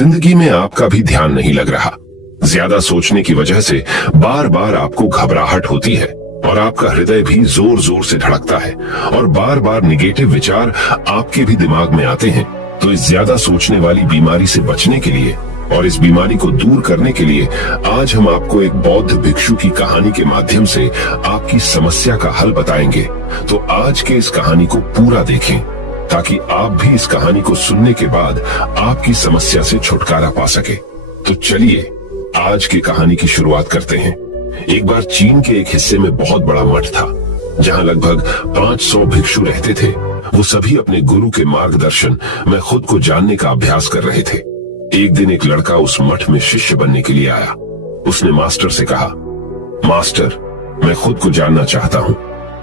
जिंदगी में आपका भी ध्यान नहीं लग रहा। ज्यादा सोचने की वजह से बार बार आपको घबराहट होती है और आपका हृदय भी जोर जोर से धड़कता है और बार बार निगेटिव विचार आपके भी दिमाग में आते हैं। तो इस ज्यादा सोचने वाली बीमारी से बचने के लिए और इस बीमारी को दूर करने के लिए आज हम आपको एक बौद्ध भिक्षु की कहानी के माध्यम से आपकी समस्या का हल बताएंगे। तो आज के इस कहानी को पूरा देखें ताकि आप भी इस कहानी को सुनने के बाद आपकी समस्या से छुटकारा पा सके। तो चलिए आज की कहानी की शुरुआत करते हैं। एक बार चीन के एक हिस्से में बहुत बड़ा मठ था जहां लगभग 500 भिक्षु रहते थे। वो सभी अपने गुरु के मार्गदर्शन में खुद को जानने का अभ्यास कर रहे थे। एक दिन एक लड़का उस मठ में शिष्य बनने के लिए आया। उसने मास्टर से कहा, मास्टर, मैं खुद को जानना चाहता हूँ।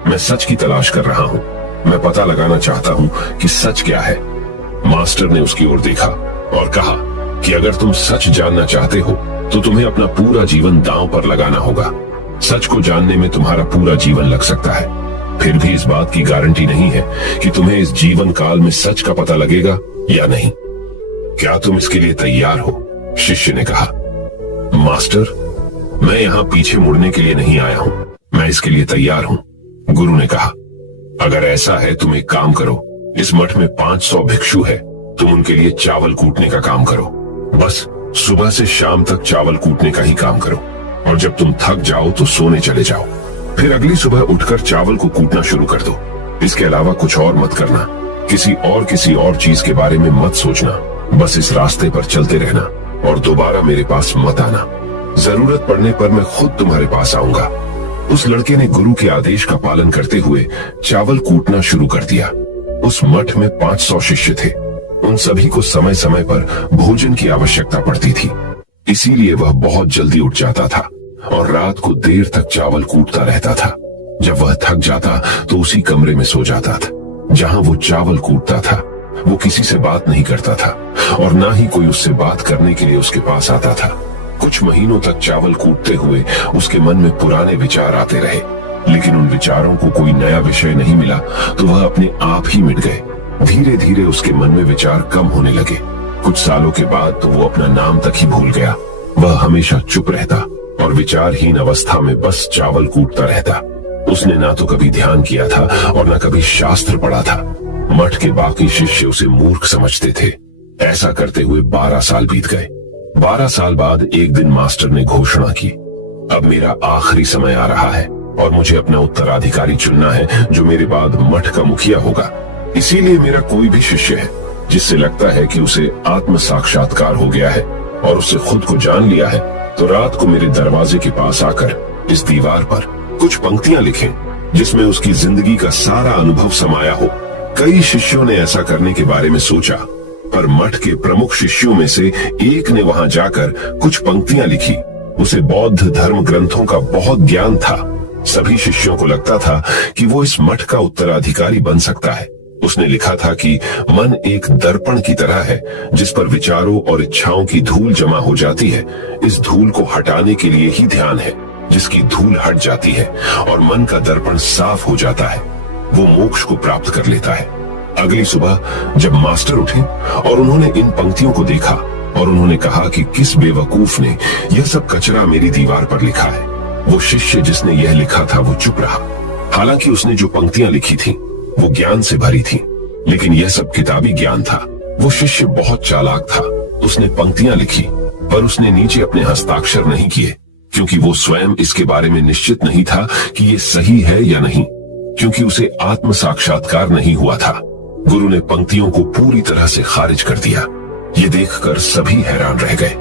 मैं सच की तलाश कर रहा हूँ। मैं पता लगाना चाहता हूँ कि सच क्या है। मास्टर ने उसकी ओर देखा और कहा कि अगर तुम सच जानना चाहते हो तो तुम्हें अपना पूरा जीवन दांव पर लगाना होगा। सच को जानने में तुम्हारा पूरा जीवन लग सकता है। फिर भी इस बात की गारंटी नहीं है कि तुम्हें इस जीवन काल में सच का पता लगेगा या नहीं। क्या तुम इसके लिए तैयार हो? शिष्य ने कहा। मास्टर, मैं यहाँ पीछे मुड़ने के लिए नहीं आया हूँ। मैं इसके लिए तैयार हूँ। गुरु ने कहा, अगर ऐसा है तुम एक काम करो। इस मठ में 500 भिक्षु है। तुम उनके लिए चावल कूटने का काम करो। बस सुबह से शाम तक चावल कूटने का ही काम करो और जब तुम थक जाओ तो सोने चले जाओ। फिर अगली सुबह उठकर चावल को कूटना शुरू कर दो। इसके अलावा कुछ और मत करना। किसी और चीज के बारे में मत सोचना। बस इस रास्ते पर चलते रहना और दोबारा मेरे पास मत आना। जरूरत पड़ने पर मैं खुद तुम्हारे पास आऊंगा। उस लड़के ने गुरु के आदेश का पालन करते हुए चावल कूटना शुरू कर दिया। उस मठ में 500 शिष्य थे। उन सभी को समय समय पर भोजन की आवश्यकता पड़ती थी, इसीलिए वह बहुत जल्दी उठ जाता था और रात को देर तक चावल कूटता रहता था। जब वह थक जाता तो उसी कमरे में सो जाता था जहां वो चावल कूटता था। वो किसी से बात नहीं करता था और ना ही कोई उससे बात करने के लिए उसके पास आता था। कुछ महीनों तक चावल कूटते हुए उसके मन में पुराने विचार आते रहे, लेकिन उन विचारों को कोई नया विषय नहीं मिला तो वह अपने आप ही मिट गए। धीरे धीरे उसके मन में विचार कम होने लगे। कुछ सालों के बाद तो वो अपना नाम तक ही भूल गया। वह हमेशा चुप रहता और विचारहीन अवस्था में बस चावल कूटता रहता। उसने ना तो कभी ध्यान किया था और न कभी शास्त्र पढ़ा था। मठ के बाकी शिष्य उसे मूर्ख समझते थे। ऐसा करते हुए 12 साल बीत गए। 12 साल बाद एक दिन मास्टर ने घोषणा की, अब मेरा आखिरी समय आ रहा है और मुझे अपना उत्तराधिकारी चुनना है जो मेरे बाद मठ का मुखिया होगा। इसीलिए मेरा कोई भी शिष्य है जिससे लगता है कि उसे आत्म साक्षात्कार हो गया है और उससे खुद को जान लिया है, तो रात को मेरे दरवाजे के पास आकर इस दीवार पर कुछ पंक्तियां लिखें जिसमें उसकी जिंदगी का सारा अनुभव समाया हो। कई शिष्यों ने ऐसा करने के बारे में सोचा, पर मठ के प्रमुख शिष्यों में से एक ने वहां जाकर कुछ पंक्तियां लिखी। उसे बौद्ध धर्म ग्रंथों का बहुत ज्ञान था। सभी शिष्यों को लगता था कि वो इस मठ का उत्तराधिकारी बन सकता है। उसने लिखा था कि मन एक दर्पण की तरह है जिस पर विचारों और इच्छाओं की धूल जमा हो जाती है। इस धूल को हटाने के लिए ही ध्यान है। जिसकी धूल हट जाती है और मन का दर्पण साफ हो जाता है, वो मोक्ष को प्राप्त कर लेता है। अगली सुबह जब मास्टर उठे और उन्होंने इन पंक्तियों को देखा और उन्होंने कहा कि किस बेवकूफ ने यह सब कचरा मेरी दीवार पर लिखा है। वो शिष्य जिसने यह लिखा था वो चुप रहा। हालांकि उसने जो पंक्तियां लिखी थी वो ज्ञान से भरी थी, लेकिन यह सब किताबी ज्ञान था। वो शिष्य बहुत चालाक था। उसने पंक्तियां लिखी पर उसने नीचे अपने हस्ताक्षर नहीं किए, क्योंकि वो स्वयं इसके बारे में निश्चित नहीं था कि ये सही है या नहीं, क्योंकि उसे आत्म साक्षात्कार नहीं हुआ था। गुरु ने पंक्तियों को पूरी तरह से खारिज कर दिया। ये देखकर सभी हैरान रह गए।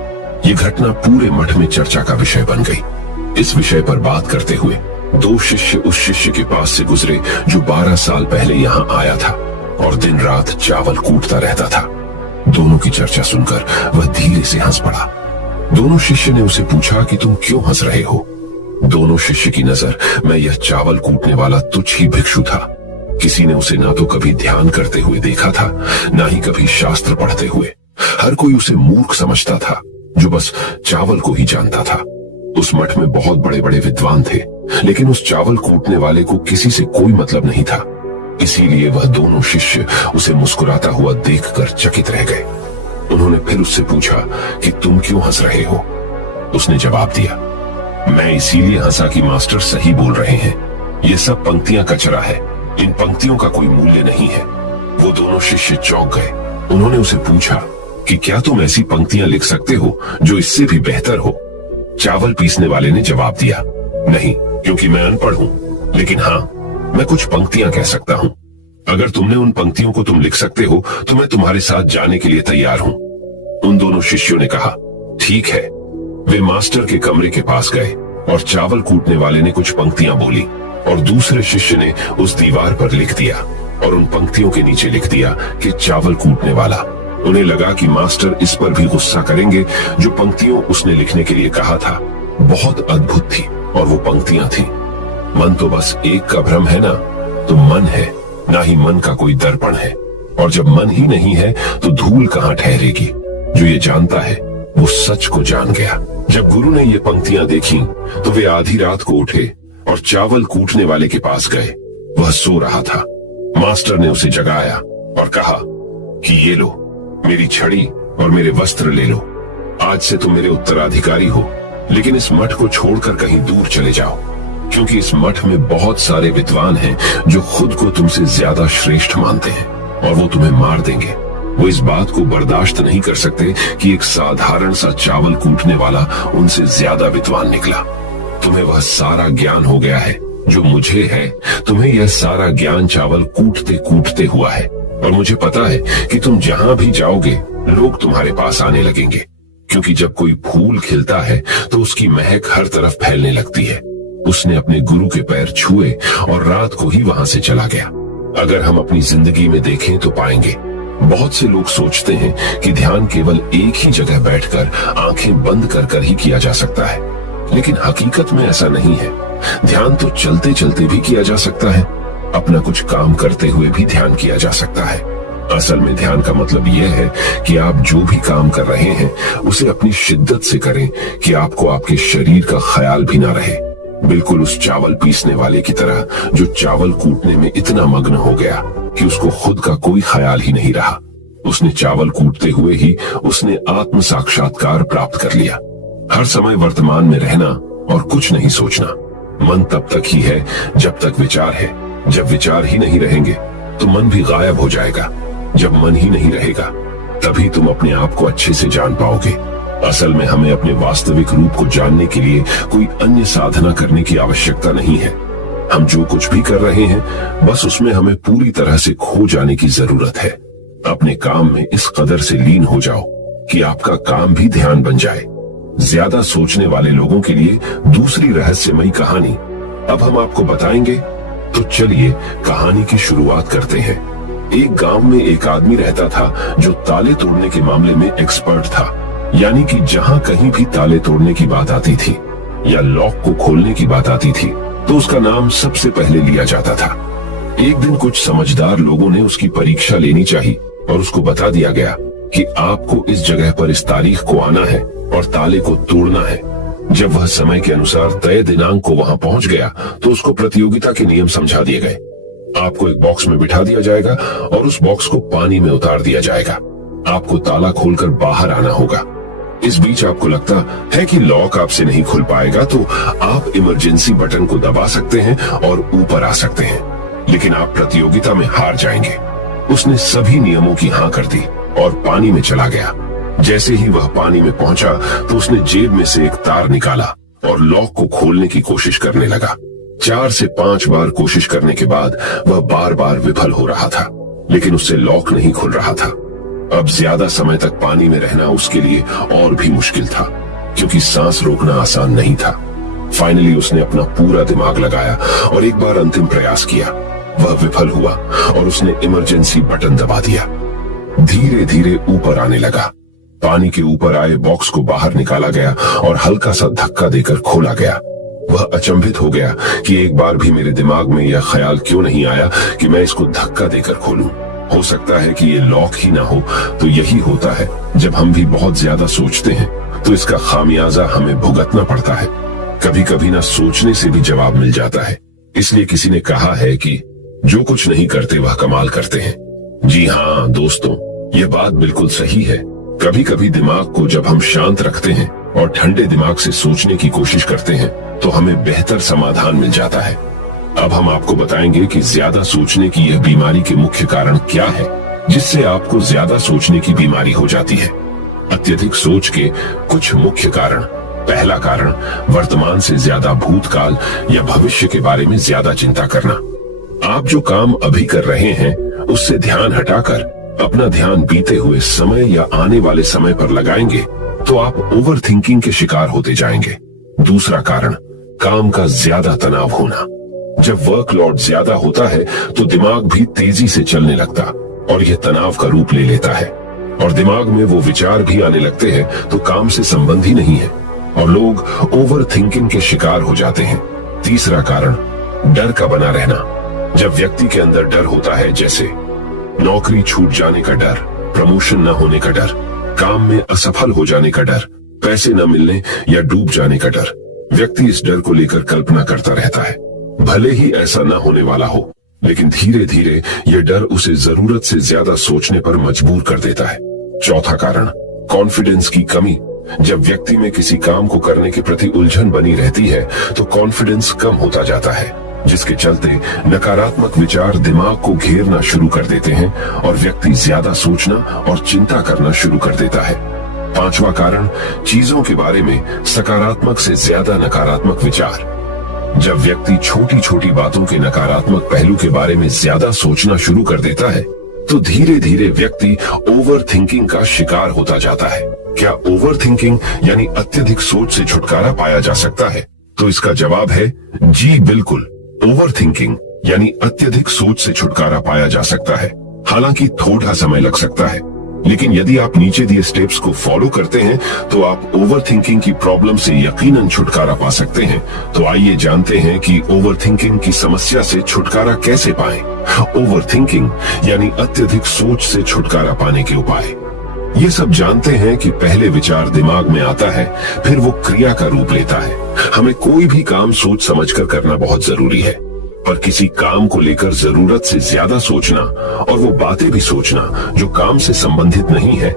ये घटना पूरे मठ में चर्चा का विषय बन गई। इस विषय पर बात करते हुए 2 शिष्य उस शिष्य के पास से गुजरे जो 12 साल पहले यहाँ आया था और दिन रात चावल कूटता रहता था। दोनों की चर्चा सुनकर वह धीरे से हंस पड़ा। दोनों शिष्य ने उसे पूछा कि तुम क्यों हंस रहे हो? दोनों शिष्य की नजर में यह चावल कूटने वाला तुच्छ ही भिक्षु था। किसी ने उसे ना तो कभी ध्यान करते हुए देखा था, ना ही कभी शास्त्र पढ़ते हुए। हर कोई उसे मूर्ख समझता था जो बस चावल को ही जानता था। उस मठ में बहुत बड़े बड़े विद्वान थे, लेकिन उस चावल कूटने वाले को किसी से कोई मतलब नहीं था। इसीलिए वह दोनों शिष्य उसे मुस्कुराता हुआ देखकर चकित रह गए। उन्होंने फिर उससे पूछा कि तुम क्यों हंस रहे हो। उसने जवाब दिया, मैं इसीलिए हंसा कि मास्टर सही बोल रहे हैं, ये सब पंक्तियां कचरा है, इन पंक्तियों का कोई मूल्य नहीं है। वो दोनों शिष्य चौंक गए। उन्होंने उसे पूछा कि क्या तुम ऐसी पंक्तियां लिख सकते हो जो इससे भी बेहतर हो। चावल पीसने वाले ने जवाब दिया, नहीं, क्योंकि मैं अनपढ़ हूं, लेकिन हाँ, मैं कुछ पंक्तियां कह सकता हूं। अगर तुमने उन पंक्तियों को तुम लिख सकते हो तो मैं तुम्हारे साथ जाने के लिए तैयार हूं। उन दोनों शिष्यों ने कहा, ठीक है। वे मास्टर के कमरे के पास गए और चावल कूटने वाले ने कुछ पंक्तियां बोली और दूसरे शिष्य ने उस दीवार पर लिख दिया और उन पंक्तियों के नीचे लिख दिया कि चावल कूटने वाला। उन्हें लगा कि मास्टर इस पर भी गुस्सा करेंगे। जो पंक्तियों उसने लिखने के लिए कहा था बहुत अद्भुत थी और वो पंक्तियां थी, मन तो बस एक का भ्रम है ना, तो मन है, ना ही मन का कोई दर्पण है, और जब मन ही नहीं है तो धूल कहाँ ठहरेगी। जो ये जानता है वो सच को जान गया। जब गुरु ने ये पंक्तियां देखी तो वे आधी रात को उठे और चावल कूटने वाले के पास गए। वह सो रहा था। मास्टर ने उसे जगाया और कहा कि ये लो, मेरी छड़ी और मेरे वस्त्र ले लो। आज से तुम मेरे उत्तराधिकारी हो, लेकिन इस मठ को छोड़कर कहीं दूर चले जाओ, क्योंकि इस मठ में बहुत सारे विद्वान हैं जो खुद को तुमसे ज्यादा श्रेष्ठ मानते हैं और वो तुम्हें मार देंगे। वो इस बात को बर्दाश्त नहीं कर सकते कि एक साधारण सा चावल कूटने वाला उनसे ज्यादा विद्वान निकला। तुम्हें वह सारा ज्ञान हो गया है जो मुझे है। तुम्हें यह सारा ज्ञान चावल कूटते कूटते हुआ है, और मुझे पता है कि तुम जहां भी जाओगे लोग तुम्हारे पास आने लगेंगे, क्योंकि जब कोई फूल खिलता है तो उसकी महक हर तरफ फैलने लगती है। उसने अपने गुरु के पैर छुए और रात को ही वहां से चला गया। अगर हम अपनी जिंदगी में देखें तो पाएंगे बहुत से लोग सोचते हैं कि ध्यान केवल एक ही जगह बैठकर आंखें बंद कर कर ही किया जा सकता है, लेकिन हकीकत में ऐसा नहीं है। ध्यान तो चलते चलते भी किया जा सकता है, अपना कुछ काम करते हुए भी ध्यान किया जा सकता है। असल में ध्यान का मतलब यह है कि आप जो भी काम कर रहे हैं उसे अपनी शिद्दत से करें कि आपको आपके शरीर का ख्याल भी ना रहे। बिल्कुल उस चावल पीसने वाले की तरह जो चावल कूटने में इतना मग्न हो गया कि उसको खुद का कोई ख्याल ही नहीं रहा। उसने चावल कूटते हुए ही उसने आत्म साक्षात्कार प्राप्त कर लिया। हर समय वर्तमान में रहना और कुछ नहीं सोचना। मन तब तक ही है जब तक विचार है। जब विचार ही नहीं रहेंगे तो मन भी गायब हो जाएगा। जब मन ही नहीं रहेगा तभी तुम अपने आप को अच्छे से जान पाओगे। असल में हमें अपने वास्तविक रूप को जानने के लिए कोई अन्य साधना करने की आवश्यकता नहीं है। हम जो कुछ भी कर रहे हैं बस उसमें हमें पूरी तरह से खो जाने की जरूरत है। अपने काम में इस कदर से लीन हो जाओ कि आपका काम भी ध्यान बन जाए। ज्यादा सोचने वाले लोगों के लिए दूसरी रहस्यमयी कहानी अब हम आपको बताएंगे। तो चलिए कहानी की शुरुआत करते हैं। एक गांव में एक आदमी रहता था जो ताले तोड़ने के मामले में एक्सपर्ट था, यानी कि जहां कहीं भी ताले तोड़ने की बात आती थी या लॉक को खोलने की बात आती थी तो उसका नाम सबसे पहले लिया जाता था। एक दिन कुछ समझदार लोगों ने उसकी परीक्षा लेनी चाहिए और उसको बता दिया गया कि आपको इस जगह पर इस तारीख को आना है और ताले को तोड़ना है। जब वह समय के अनुसार तय दिनांक को वहां पहुंच गया तो उसको प्रतियोगिता के नियम समझा दिए गए। आपको एक बॉक्स में बिठा दिया जाएगा और उस बॉक्स को पानी में उतार दिया जाएगा। आपको ताला खोलकर बाहर आना होगा। इस बीच आपको लगता है कि लॉक आपसे नहीं खुल पाएगा तो आप इमरजेंसी बटन को दबा सकते हैं और ऊपर आ सकते हैं, लेकिन आप प्रतियोगिता में हार जाएंगे। उसने सभी नियमों की हाँ कर दी और पानी में चला गया। जैसे ही वह पानी में पहुंचा तो उसने जेब में से एक तार निकाला और लॉक को खोलने की कोशिश करने लगा। 4 से 5 बार कोशिश करने के बाद वह बार बार विफल हो रहा था, लेकिन उससे लॉक नहीं खुल रहा था। अब ज्यादा समय तक पानी में रहना उसके लिए और भी मुश्किल था, क्योंकि सांस रोकना आसान नहीं था। फाइनली उसने अपना पूरा दिमाग लगाया और एक बार अंतिम प्रयास किया। वह विफल हुआ और उसने इमरजेंसी बटन दबा दिया। धीरे धीरे ऊपर आने लगा। पानी के ऊपर आए बॉक्स को बाहर निकाला गया और हल्का सा धक्का देकर खोला गया। वह अचंभित हो गया कि एक बार भी मेरे दिमाग में यह ख्याल क्यों नहीं आया कि मैं इसको धक्का देकर खोलूं। हो सकता है कि ये लॉक ही ना हो। तो यही होता है, जब हम भी बहुत ज्यादा सोचते हैं तो इसका खामियाजा हमें भुगतना पड़ता है। कभी कभी ना सोचने से भी जवाब मिल जाता है। इसलिए किसी ने कहा है कि जो कुछ नहीं करते वह कमाल करते हैं। जी हाँ दोस्तों, यह बात बिल्कुल सही है। कभी कभी दिमाग को जब हम शांत रखते हैं और ठंडे दिमाग से सोचने की कोशिश करते हैं तो हमें बेहतर समाधान मिल जाता है। अब हम आपको बताएंगे कि ज्यादा सोचने की यह बीमारी के मुख्य कारण क्या है, जिससे आपको ज्यादा सोचने की बीमारी हो जाती है। अत्यधिक सोच के कुछ मुख्य कारण। पहला कारण, वर्तमान से ज्यादा भूतकाल या भविष्य के बारे में ज्यादा चिंता करना। आप जो काम अभी कर रहे हैं उससे ध्यान हटाकर अपना ध्यान बीते हुए समय या आने वाले समय पर लगाएंगे तो आप ओवर थिंकिंग के शिकार होते जाएंगे। दूसरा कारण, काम का ज्यादा तनाव होना। जब वर्कलोड ज्यादा होता है तो दिमाग भी तेजी से चलने लगता और यह तनाव का रूप ले लेता है और दिमाग में वो विचार भी आने लगते हैं तो काम से संबंध ही नहीं है और लोग ओवर थिंकिंग के शिकार हो जाते हैं। तीसरा कारण, डर का बना रहना। जब व्यक्ति के अंदर डर होता है, जैसे नौकरी छूट जाने का डर, प्रमोशन न होने का डर, काम में असफल हो जाने का डर, पैसे न मिलने या डूब जाने का डर, व्यक्ति इस डर को लेकर कल्पना करता रहता है। भले ही ऐसा न होने वाला हो, लेकिन धीरे धीरे यह डर उसे जरूरत से ज्यादा सोचने पर मजबूर कर देता है। चौथा कारण, कॉन्फिडेंस की कमी। जब व्यक्ति में किसी काम को करने के प्रति उलझन बनी रहती है तो कॉन्फिडेंस कम होता जाता है, जिसके चलते नकारात्मक विचार दिमाग को घेरना शुरू कर देते हैं और व्यक्ति ज्यादा सोचना और चिंता करना शुरू कर देता है। पांचवा कारण, चीजों के बारे में सकारात्मक से ज्यादा नकारात्मक विचार। जब व्यक्ति छोटी छोटी बातों के नकारात्मक पहलू के बारे में ज्यादा सोचना शुरू कर देता है तो धीरे धीरे व्यक्ति ओवर थिंकिंग का शिकार होता जाता है। क्या ओवर थिंकिंग यानी अत्यधिक सोच से छुटकारा पाया जा सकता है? तो इसका जवाब है जी बिल्कुल। ओवर थिंकिंग यानी अत्यधिक सोच से छुटकारा पाया जा सकता है, हालांकि थोड़ा समय लग सकता है, लेकिन यदि आप नीचे दिए स्टेप्स को फॉलो करते हैं तो आप ओवर थिंकिंग की प्रॉब्लम से यकीनन छुटकारा पा सकते हैं। तो आइए जानते हैं कि ओवर थिंकिंग की समस्या से छुटकारा कैसे पाएं। ओवर थिंकिंग यानी अत्यधिक सोच से छुटकारा पाने के उपाय। ये सब जानते हैं कि पहले विचार दिमाग में आता है, फिर वो क्रिया का रूप लेता है। हमें कोई भी काम सोच समझकर करना बहुत जरूरी है, पर किसी काम को लेकर जरूरत से ज्यादा सोचना और वो बातें भी सोचना जो काम से संबंधित नहीं है,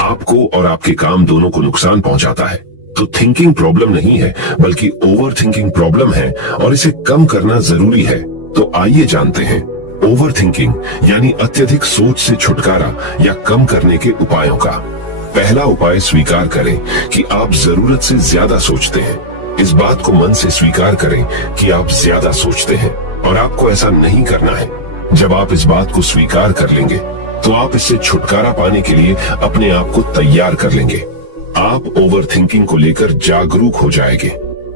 आपको और आपके काम दोनों को नुकसान पहुंचाता है। तो थिंकिंग प्रॉब्लम नहीं है, बल्कि ओवर थिंकिंग प्रॉब्लम है और इसे कम करना जरूरी है। तो आइए जानते हैं ओवर थिंकिंग यानी अत्यधिक सोच से छुटकारा या कम करने के उपायों का। पहला उपाय, स्वीकार करें कि आप जरूरत से ज्यादा सोचते हैं। इस बात को मन से स्वीकार करें कि आप ज्यादा सोचते हैं और आपको ऐसा नहीं करना है। जब आप इस बात को स्वीकार कर लेंगे तो आप इससे छुटकारा पाने के लिए अपने आप को तैयार कर लेंगे। आप ओवर थिंकिंग को लेकर जागरूक हो जाएंगे।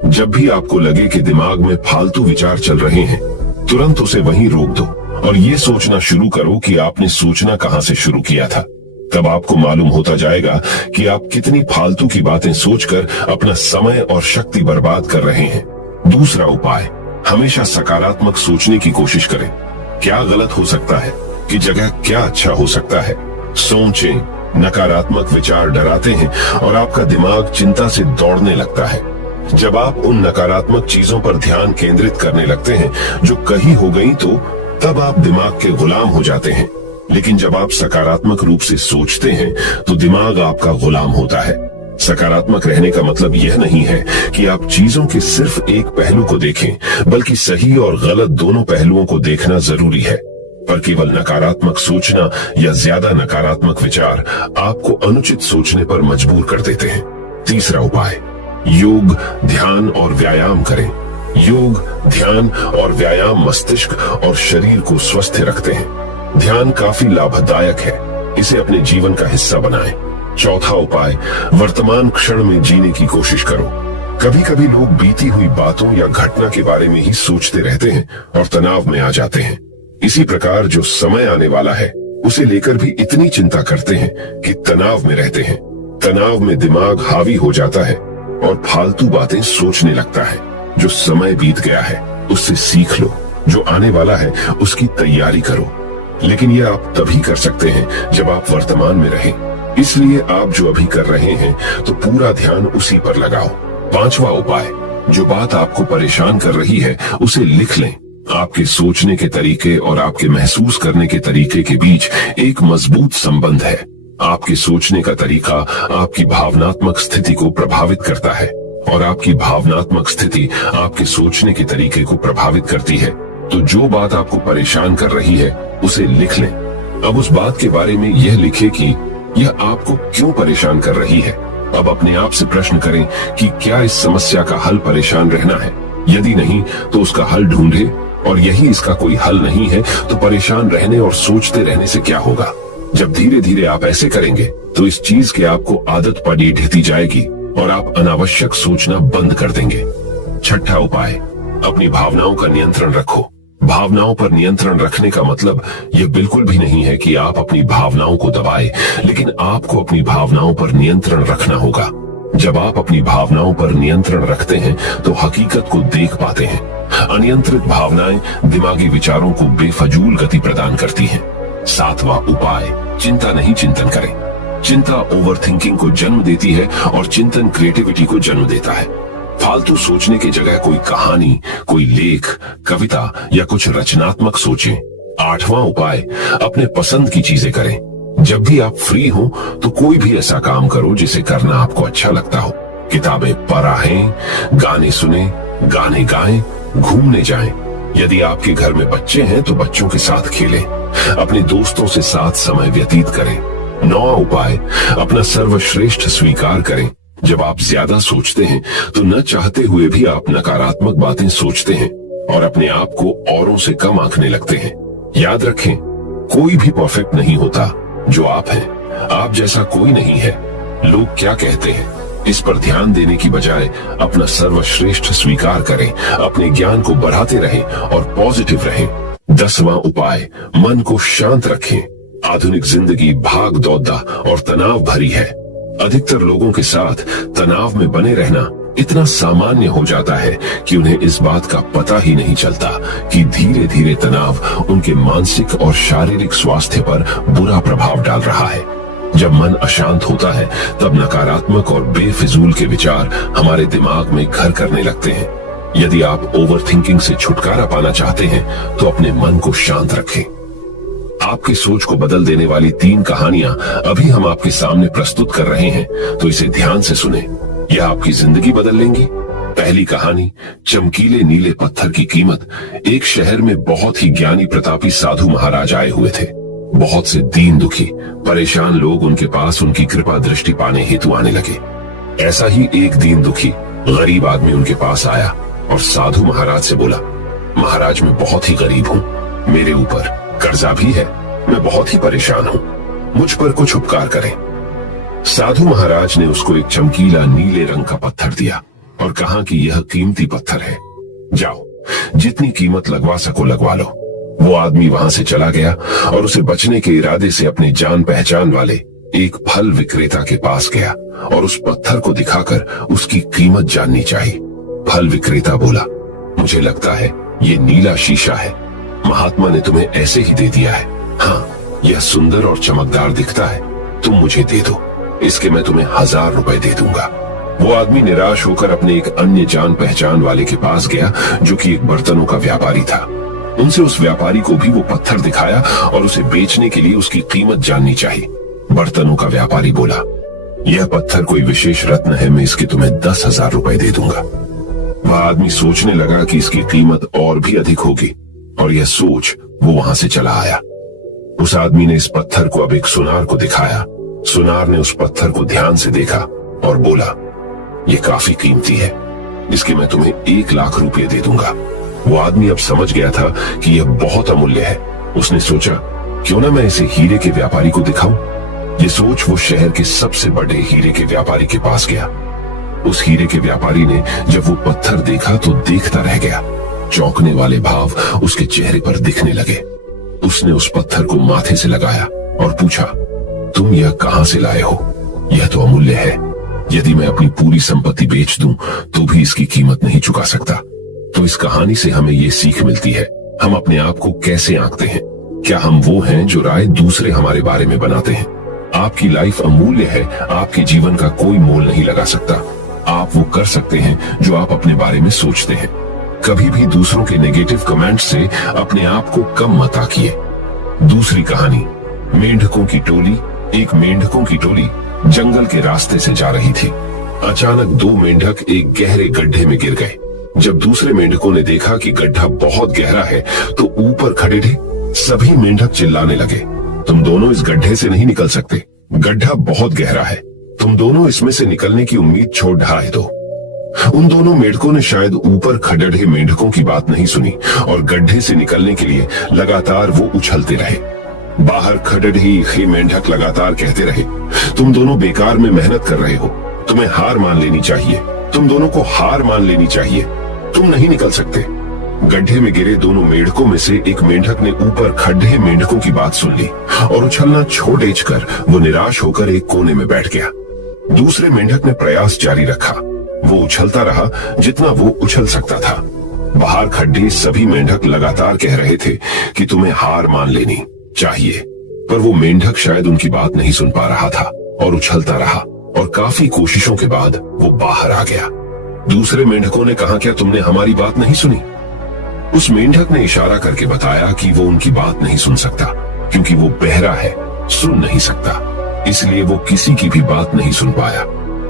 जब भी आपको लगे कि दिमाग में फालतू विचार चल रहे हैं, तुरंत उसे वहीं रोक दो और ये सोचना शुरू करो कि आपने सोचना कहां से शुरू किया था। तब आपको मालूम होता जाएगा कि आप कितनी फालतू की बातें सोचकर अपना समय और शक्ति बर्बाद कर रहे हैं। दूसरा उपाय, हमेशा सकारात्मक सोचने की कोशिश करें। क्या गलत हो सकता है कि जगह क्या अच्छा हो सकता है। सोचें, नकारात्मक विचार डराते हैं और आपका दिमाग चिंता से दौड़ने लगता है। जब आप उन नकारात्मक चीजों पर ध्यान केंद्रित करने लगते हैं जो कहीं हो गई, तो तब आप दिमाग के गुलाम हो जाते हैं। लेकिन जब आप सकारात्मक रूप से सोचते हैं तो दिमाग आपका गुलाम होता है। सकारात्मक रहने का मतलब यह नहीं है कि आप चीजों के सिर्फ एक पहलू को देखें, बल्कि सही और गलत दोनों पहलुओं को देखना जरूरी है। पर केवल नकारात्मक सोचना या ज्यादा नकारात्मक विचार आपको अनुचित सोचने पर मजबूर कर देते हैं। तीसरा उपाय, योग, ध्यान और व्यायाम करें। योग, ध्यान और व्यायाम मस्तिष्क और शरीर को स्वस्थ रखते हैं। ध्यान काफी लाभदायक है, इसे अपने जीवन का हिस्सा बनाएं। चौथा उपाय, वर्तमान क्षण में जीने की कोशिश करो। कभी कभी लोग बीती हुई बातों या घटना के बारे में ही सोचते रहते हैं और तनाव में आ जाते हैं। इसी प्रकार जो समय आने वाला है उसे लेकर भी इतनी चिंता करते हैं कि तनाव में रहते हैं। तनाव में दिमाग हावी हो जाता है और फालतू बातें सोचने लगता है। जो समय बीत गया है उससे सीख लो, जो आने वाला है उसकी तैयारी करो। लेकिन यह आप तभी कर सकते हैं जब आप वर्तमान में रहें। इसलिए आप जो अभी कर रहे हैं तो पूरा ध्यान उसी पर लगाओ। पांचवा उपाय, जो बात आपको परेशान कर रही है उसे लिख लें। आपके सोचने के तरीके और आपके महसूस करने के तरीके के बीच एक मजबूत संबंध है। आपके सोचने का तरीका आपकी भावनात्मक स्थिति को प्रभावित करता है और आपकी भावनात्मक स्थिति आपके सोचने के तरीके को प्रभावित करती है। तो जो बात आपको परेशान कर रही है उसे लिख लें। अब उस बात के बारे में यह लिखें कि यह आपको क्यों परेशान कर रही है। अब अपने आप से प्रश्न करें कि क्या इस समस्या का हल परेशान रहना है। यदि नहीं तो उसका हल ढूंढे, और यही इसका कोई हल नहीं है तो परेशान रहने और सोचते रहने से क्या होगा। जब धीरे धीरे आप ऐसे करेंगे तो इस चीज की आपको आदत पड़ी ढहती जाएगी और आप अनावश्यक सोचना बंद कर देंगे। छठा उपाय, अपनी भावनाओं का नियंत्रण रखो। भावनाओं पर नियंत्रण रखने का मतलब यह बिल्कुल भी नहीं है कि आप अपनी भावनाओं को दबाएं, लेकिन आपको अपनी भावनाओं पर नियंत्रण रखना होगा। जब आप अपनी भावनाओं पर नियंत्रण रखते हैं तो हकीकत को देख पाते हैं। अनियंत्रित भावनाएं दिमागी विचारों को बेफजूल गति प्रदान करती हैं। सातवां उपाय, चिंता नहीं चिंतन करें। चिंता ओवरथिंकिंग को जन्म देती है और चिंतन क्रिएटिविटी को जन्म देता है। फालतू सोचने की जगह कोई कहानी, कोई लेख, कविता या कुछ रचनात्मक सोचें। आठवां उपाय, अपने पसंद की चीजें करें। जब भी आप फ्री हो तो कोई भी ऐसा काम करो जिसे करना आपको अच्छा लगता हो। किताबें पढ़ें, गाने सुने, गाने गाएं, घूमने जाएं। यदि आपके घर में बच्चे हैं तो बच्चों के साथ खेलें, अपने दोस्तों से साथ समय व्यतीत करें। नौवां उपाय, अपना सर्वश्रेष्ठ स्वीकार करें। जब आप ज्यादा सोचते हैं तो न चाहते हुए भी आप नकारात्मक बातें सोचते हैं और अपने आप को औरों से कम आंकने लगते हैं। याद रखें, कोई भी परफेक्ट नहीं होता जो आप हैं। आप जैसा कोई नहीं है। लोग क्या कहते हैं इस पर ध्यान देने की बजाय अपना सर्वश्रेष्ठ स्वीकार करें, अपने ज्ञान को बढ़ाते रहें और पॉजिटिव रहें। 10वां उपाय, मन को शांत रखें। आधुनिक जिंदगी भाग दौड़ और तनाव भरी है। अधिकतर लोगों के साथ तनाव में बने रहना इतना सामान्य हो जाता है कि उन्हें इस बात का पता ही नहीं चलता कि धीरे धीरे तनाव उनके मानसिक और शारीरिक स्वास्थ्य पर बुरा प्रभाव डाल रहा है। जब मन अशांत होता है तब नकारात्मक और बेफिजूल के विचार हमारे दिमाग में घर करने लगते हैं। यदि आप ओवरथिंकिंग से छुटकारा पाना चाहते हैं तो अपने मन को शांत रखें। आपकी सोच को बदल देने वाली 3 कहानियां अभी हम आपके सामने प्रस्तुत कर रहे हैं, तो इसे ध्यान से सुने। यह आपकी जिंदगी बदल लेंगी। पहली कहानी, चमकीले नीले पत्थर की कीमत। एक शहर में बहुत ही ज्ञानी प्रतापी साधु महाराज आए हुए थे। बहुत से दीन दुखी परेशान लोग उनके पास उनकी कृपा दृष्टि पाने हेतु आने लगे। ऐसा ही एक दीन दुखी गरीब आदमी उनके पास आया और साधु महाराज से बोला, महाराज मैं बहुत ही गरीब हूँ, मेरे ऊपर कर्जा भी है, मैं बहुत ही परेशान हूँ, मुझ पर कुछ उपकार करें। साधु महाराज ने उसको एक चमकीला नीले रंग का पत्थर दिया और कहा कि यह कीमती पत्थर है, जाओ जितनी कीमत लगवा सको लगवा लो। वो आदमी वहां से चला गया और उसे बचने के इरादे से अपने जान पहचान वाले एक फल विक्रेता के पास गया और उस पत्थर को दिखाकर उसकी कीमत जाननी चाहिए। फल विक्रेता बोला, मुझे लगता है ये नीला शीशा है, महात्मा ने तुम्हें ऐसे ही दे दिया है। हाँ, यह सुंदर और चमकदार दिखता है, तुम मुझे दे दो, इसके मैं तुम्हें 1000 रुपए दे दूंगा। वो आदमी निराश होकर अपने एक अन्य जान पहचान वाले के पास गया जो कि एक बर्तनों का व्यापारी था। उनसे उस व्यापारी को भी वो पत्थर दिखाया और उसे बेचने के लिए उसकी कीमत जाननी चाहिए। बर्तनों का व्यापारी बोला, यह पत्थर कोई विशेष रत्न है, मैं इसके तुम्हें 10,000 रुपए दे दूंगा। वह आदमी सोचने लगा कि इसकी कीमत और भी अधिक होगी और यह सोच वो वहां से चला आया। उस आदमी ने इस पत्थर को अब एक सुनार को दिखाया। सुनार ने उस पत्थर को ध्यान से देखा और बोला, यह काफी कीमती है, इसके मैं तुम्हें 1 लाख रुपए दे दूंगा। वो आदमी अब समझ गया था कि यह बहुत अमूल्य है। उसने सोचा, क्यों ना मैं इसे हीरे के व्यापारी को दिखाऊं। ये सोच वो शहर के सबसे बड़े हीरे के व्यापारी के पास गया। उस हीरे के व्यापारी ने जब वो पत्थर देखा तो देखता रह गया। चौंकने वाले भाव उसके चेहरे पर दिखने लगे। उसने उस पत्थर को माथे से लगाया और पूछा, तुम यह कहां से लाए हो? यह तो अमूल्य है, यदि मैं अपनी पूरी संपत्ति बेच दूं तो भी इसकी कीमत नहीं चुका सकता। तो इस कहानी से हमें ये सीख मिलती है, हम अपने आप को कैसे आंकते हैं। क्या हम वो हैं जो राय दूसरे हमारे बारे में बनाते हैं? आपकी लाइफ अमूल्य है, आपके जीवन का कोई मोल नहीं लगा सकता। आप वो कर सकते हैं जो आप अपने बारे में सोचते हैं। कभी भी दूसरों के नेगेटिव कमेंट से अपने आप को कम मत आंकिए। दूसरी कहानी, मेंढकों की टोली एक मेंढकों की टोली जंगल के रास्ते से जा रही थी। अचानक दो मेंढक एक गहरे गड्ढे में गिर गए। जब दूसरे मेंढकों ने देखा कि गड्ढा बहुत गहरा है तो ऊपर खड़े थे सभी मेंढक चिल्लाने लगे, तुम दोनों इस गड्ढे से नहीं निकल सकते, गड्ढा बहुत गहरा है, तुम दोनों इसमें से निकलने की उम्मीद छोड़ ढाए दो। उन दोनों मेंढकों ने शायद ऊपर खड़े मेंढकों की बात नहीं सुनी और गड्ढे से निकलने के लिए लगातार वो उछलते रहे। बाहर खड़े मेंढक लगातार कहते रहे, तुम दोनों बेकार में मेहनत कर रहे हो, तुम्हें हार मान लेनी चाहिए, तुम दोनों को हार मान लेनी चाहिए, तुम नहीं निकल सकते। गड्ढे में गिरे दोनों मेंढकों में से एक मेंढक ने ऊपर खड़े मेंढकों की बात सुन ली और उछलना छोड़ कर वो निराश होकर एक कोने में बैठ गया। दूसरे मेंढक ने प्रयास जारी रखा, वो उछलता रहा जितना वो उछल सकता था। बाहर खड़े सभी मेंढक लगातार कह रहे थे कि तुम्हें हार मान लेनी चाहिए, पर वो मेंढक शायद उनकी बात नहीं सुन पा रहा था और उछलता रहा और काफी कोशिशों के बाद वो बाहर आ गया। दूसरे मेंढकों ने कहा, क्या तुमने हमारी बात नहीं सुनी? उस मेंढक ने इशारा करके बताया कि वो उनकी बात नहीं सुन सकता क्योंकि वो बहरा है, सुन नहीं सकता, इसलिए वो किसी की भी बात नहीं सुन पाया।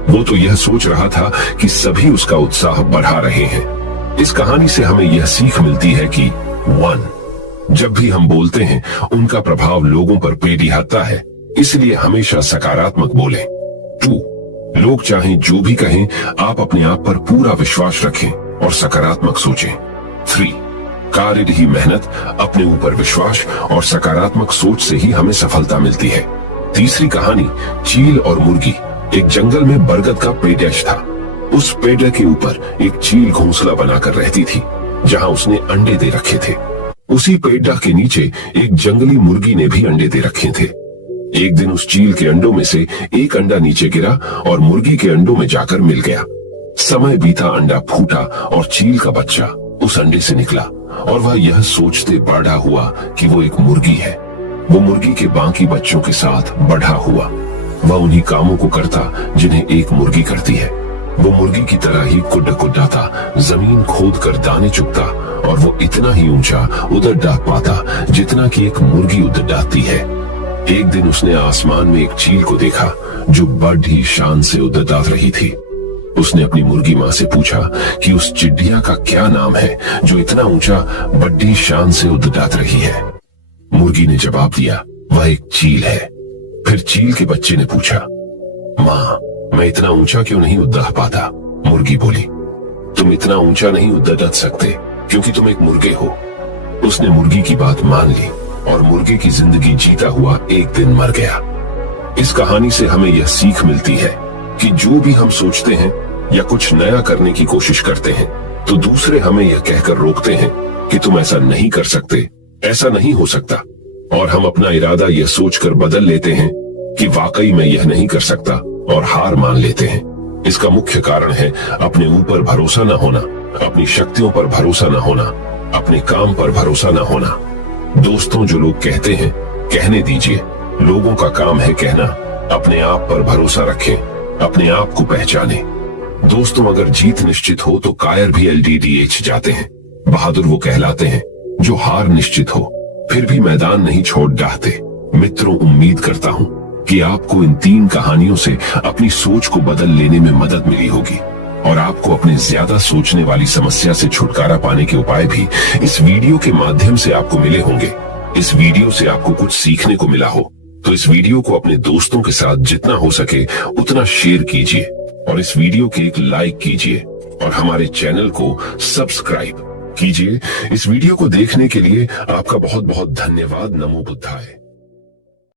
वो तो यह सोच रहा था कि सभी उसका उत्साह बढ़ा रहे हैं। इस कहानी से हमें यह सीख मिलती है कि 1. जब भी हम बोलते हैं उनका प्रभाव लोगों पर पेट आता है, इसलिए हमेशा सकारात्मक बोलें। 2. लोग चाहें जो भी कहें, आप अपने आप पर पूरा विश्वास रखें और सकारात्मक सोचें। 3. कार्य ही मेहनत, अपने ऊपर विश्वास और सकारात्मक सोच से ही हमें सफलता मिलती है। तीसरी कहानी, चील और मुर्गी। एक जंगल में बरगद का पेड़ था। उस पेड़ के ऊपर एक चील घोंसला बनाकर रहती थी जहां उसने अंडे दे रखे थे। उसी पेड़ के नीचे एक जंगली मुर्गी ने भी अंडे दे रखे थे। एक दिन उस चील के अंडों में से एक अंडा नीचे गिरा और मुर्गी के अंडों में जाकर मिल गया। समय बीता, अंडा फूटा और चील का बच्चा उस अंडे से निकला और वह यह सोचते बड़ा हुआ कि वो एक मुर्गी है। वो मुर्गी के बाकी बच्चों के साथ बढ़ा हुआ। वह उन्हीं कामों को करता जिन्हें एक मुर्गी करती है। वो मुर्गी की तरह ही कुड्डाता, जमीन खोद कर दाने चुगता और वो इतना ही ऊंचा उधर डाक पाता जितना कि एक मुर्गी उधर डाकती है। एक दिन उसने आसमान में एक चील को देखा जो बड़ी शान से उधर डाक रही थी। उसने अपनी मुर्गी माँ से पूछा कि उस चिड़िया का क्या नाम है जो इतना ऊंचा बड़ी शान से उड़ात रही है। मुर्गी ने जवाब दिया, वह एक चील है। फिर चील के बच्चे ने पूछा, माँ मैं इतना ऊंचा क्यों नहीं उड़ पाता? मुर्गी बोली, तुम इतना ऊंचा नहीं उड़ सकते क्योंकि तुम एक मुर्गे हो। उसने मुर्गी की बात मान ली और मुर्गे की जिंदगी जीता हुआ एक दिन मर गया। इस कहानी से हमें यह सीख मिलती है कि जो भी हम सोचते हैं या कुछ नया करने की कोशिश करते हैं तो दूसरे हमें यह कहकर रोकते हैं कि तुम ऐसा नहीं कर सकते, ऐसा नहीं हो सकता, और हम अपना इरादा यह सोचकर बदल लेते हैं कि वाकई मैं यह नहीं कर सकता और हार मान लेते हैं। इसका मुख्य कारण है अपने ऊपर भरोसा न होना, अपनी शक्तियों पर भरोसा न होना, अपने काम पर भरोसा न होना। दोस्तों, जो लोग कहते हैं कहने दीजिए, लोगों का काम है कहना। अपने आप पर भरोसा रखें, अपने आप को पहचानें। दोस्तों, अगर जीत निश्चित हो तो कायर भी LDDH जाते हैं। बहादुर वो कहलाते हैं जो हार निश्चित हो फिर भी मैदान नहीं छोड़ डाहते। मित्रों, उम्मीद करता हूँ कि आपको इन 3 कहानियों से अपनी सोच को बदल लेने में मदद मिली होगी और आपको अपने ज्यादा सोचने वाली समस्या से छुटकारा पाने के उपाय भी इस वीडियो के माध्यम से आपको मिले होंगे। इस वीडियो से आपको कुछ सीखने को मिला हो तो इस वीडियो को अपने दोस्तों के साथ जितना हो सके उतना शेयर कीजिए और इस वीडियो के एक लाइक कीजिए और हमारे चैनल को सब्सक्राइब कीजिए। इस वीडियो को देखने के लिए आपका बहुत बहुत धन्यवाद। नमो बुद्धाय।